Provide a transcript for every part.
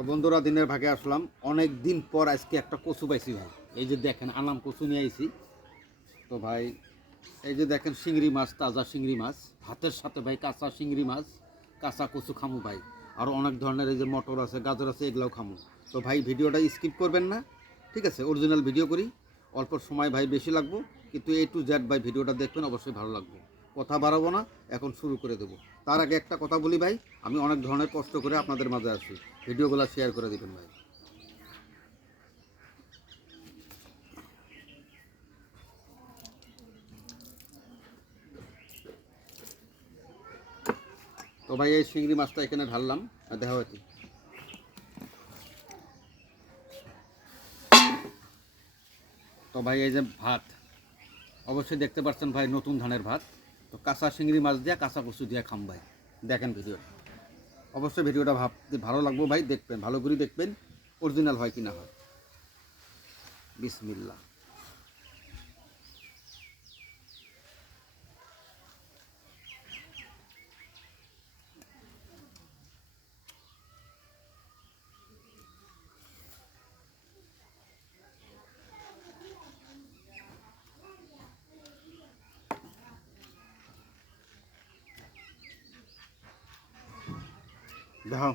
তো বন্ধুরা, দিনের ভাগে আসলাম। অনেক দিন পর আজকে একটা কচু পাইছি ভাই। এই যে দেখেন, আনাম কচু নিয়ে আইছি। তো ভাই, এই যে দেখেন চিংড়ি মাছ, তাজা চিংড়ি মাছ। ভাতের সাথে ভাই কাঁচা চিংড়ি মাছ, কাঁচা কচু খামু ভাই। আর অনেক ধরনের এই যে মটর আছে, গাজর আছে, এগুলাও খামু। তো ভাই, ভিডিওটা স্কিপ করবেন না। ঠিক আছে, অরিজিনাল ভিডিও করি। অল্প সময় ভাই বেশি লাগবো। কিন্তু এ টু জেড ভাই, ভিডিওটা দেখবেন, অবশ্যই ভালো লাগবে। কথা বাড়াবো না, এখন শুরু করে দেবো। তার আগে একটা কথা বলি ভাই, আমি অনেক ধরনের কষ্ট করে আপনাদের মাঝে আসি ভিডিওগুলো শেয়ার করে দেবেন ভাই। তো ভাই, এই চিংড়ি মাছটা এখানে ঢাললাম দেখা হয়েছে তো ভাই, এই যে ভাত, অবশ্যই দেখতে পাচ্ছেন ভাই, নতুন ধানের ভাত। তো কাঁচা চিংড়ি মাছ দিয়ে কাঁচা কচু দিয়ে খাম ভাই। দেখেন ভিডিও অবশ্যই ভিডিওটা ভাব ভালো লাগবো ভাই, দেখবেন, ভালো করে দেখবেন অরিজিনাল হয় কি না হয়। বিসমিল্লা দেখো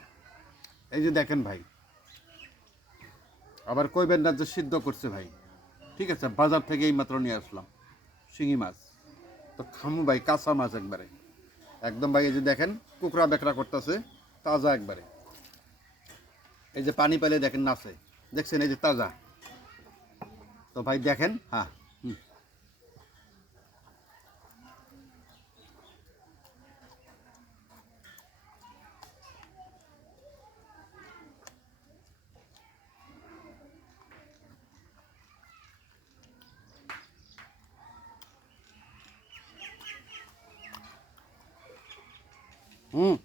এই যে দেখেন ভাই। আবার কইবেন না যে সিদ্ধ করছে ভাই। ঠিক আছে, বাজার থেকে এই মাত্র নিয়ে আসলাম। শিঙি মাছ। তো খামু ভাই, কাঁচা মাছ একবারে। একদম ভাই, এই যে দেখেন, কুকরা বেকরা করতেছে, তাজা একবারে। এই যে পানি পেলে দেখেন নাচে। দেখছেন, এই যে তাজা। তো ভাই দেখেন হ্যাঁ। Mm.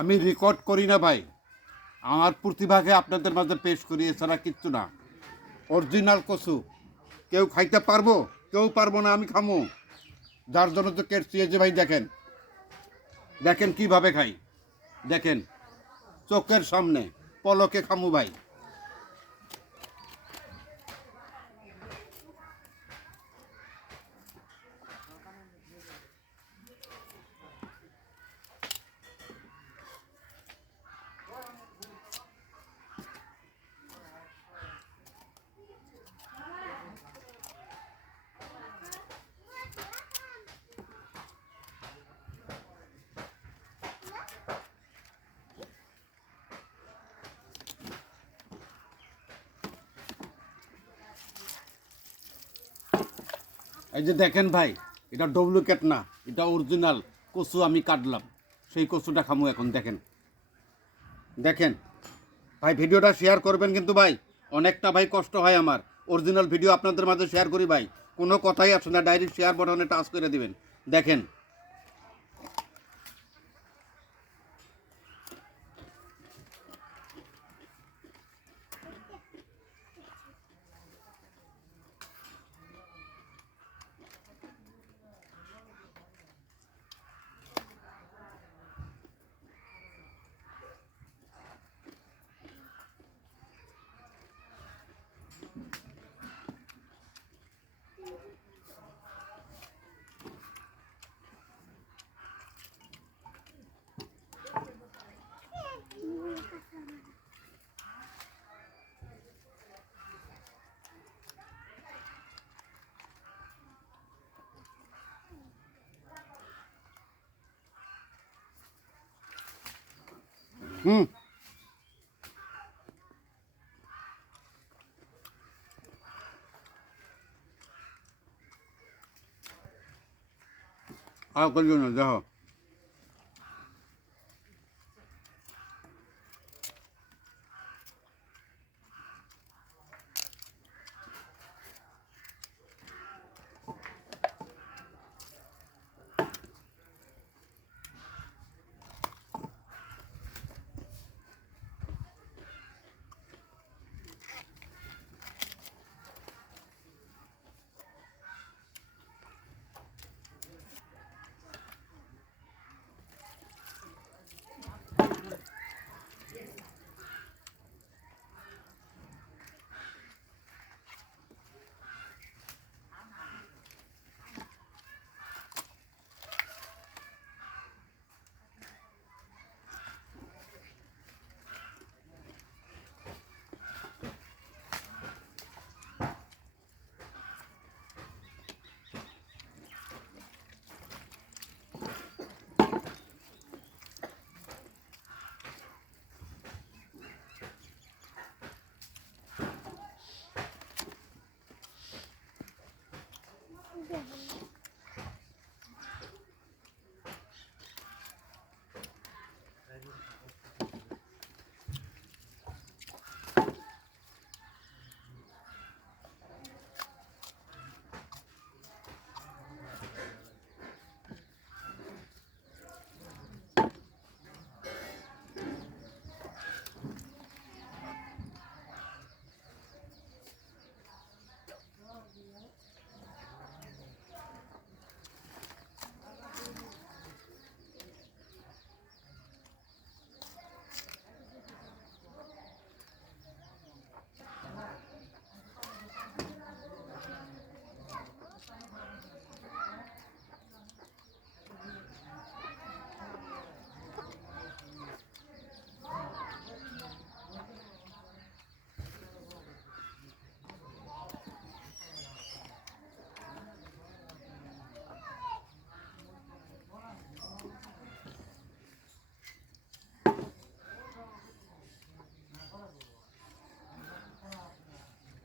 আমি রেকর্ড করি না ভাই। আমার প্রতিভাকে আপনাদের মাঝে পেশ করি, এছাড়া কিচ্ছু না। অরিজিনাল কচু। কেউ খাইতে পারব? কেউ পারব না, আমি খামো। যার জন্য তো কেটছি যে ভাই দেখেন। দেখেন কীভাবে খাই। দেখেন চোখের সামনে পলকে খামু ভাই। এই যে দেখেন ভাই, এটা ডুপ্লিকেট না, এটা অরিজিনাল কচু আমি কাটলাম। সেই কচুটা খামু এখন, দেখেন। দেখেন, ভাই, ভিডিওটা শেয়ার করবেন কিন্তু ভাই, অনেকটা ভাই কষ্ট হয় আমার। অরিজিনাল ভিডিও আপনাদের মাঝে শেয়ার করি ভাই, কোনো কথাই আসে না ডাইরেক্ট শেয়ার বটনে টাচ করে দিবেন। দেখেন হুম আর করিও না দেখো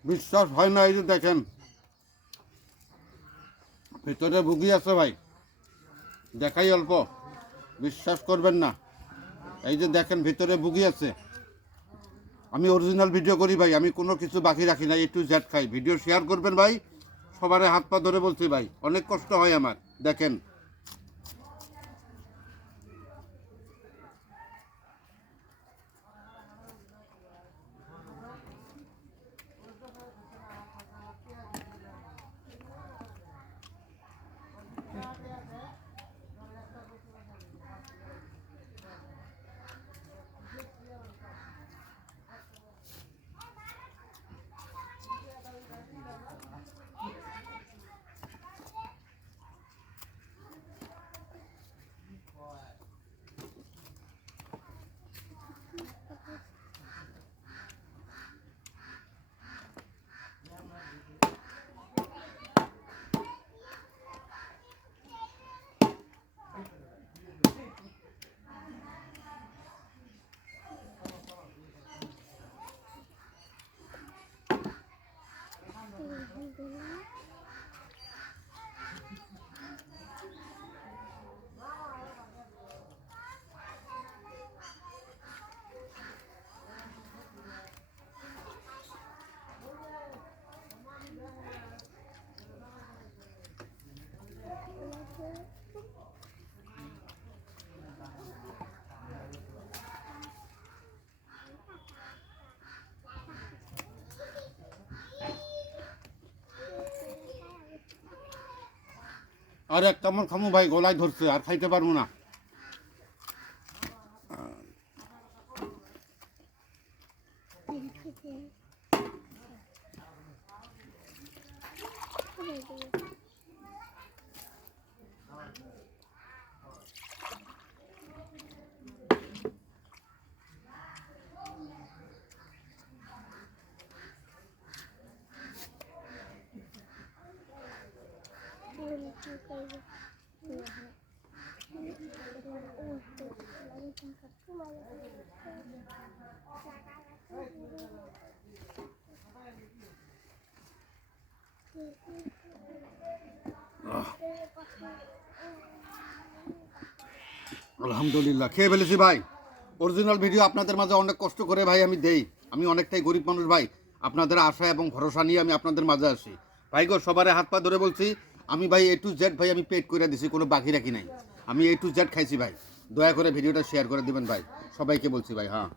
বিশ্বাস হয় না এই যে দেখেন। ভিতরে ভুগি আছে ভাই। দেখাই অল্প। বিশ্বাস করবেন না। এই যে দেখেন, ভিতরে ভুগি আছে। আমি অরিজিনাল ভিডিও করি ভাই, আমি কোনো কিছু বাকি রাখি না একটু জ্যাট খাই। ভিডিও শেয়ার করবেন ভাই, সবার হাত পা ধরে বলছি ভাই, অনেক কষ্ট হয় আমার, দেখেন। আর এক কামড় খামু ভাই গলায় ধরছে আর খাইতে পারব না। আলহামদুলিল্লাহ। খেয়ে ফেলেছি ভাই। অরিজিনাল ভিডিও আপনাদের মাঝে অনেক কষ্ট করে ভাই আমি দেই। আমি অনেকটাই গরিব মানুষ ভাই। আপনাদের আশা এবং ভরসা নিয়ে আমি আপনাদের মাঝে আসি। ভাই গো, সবারে হাত পা ধরে বলছি, আমি ভাই এ টু জেড ভাই আমি পেড করে দিছি, কোনো বাকি রাখি নাই। আমি এ টু জেড খাইছি ভাই। দয়া করে ভিডিওটা শেয়ার করে দিবেন ভাই। সবাইকে বলছি ভাই হ্যাঁ।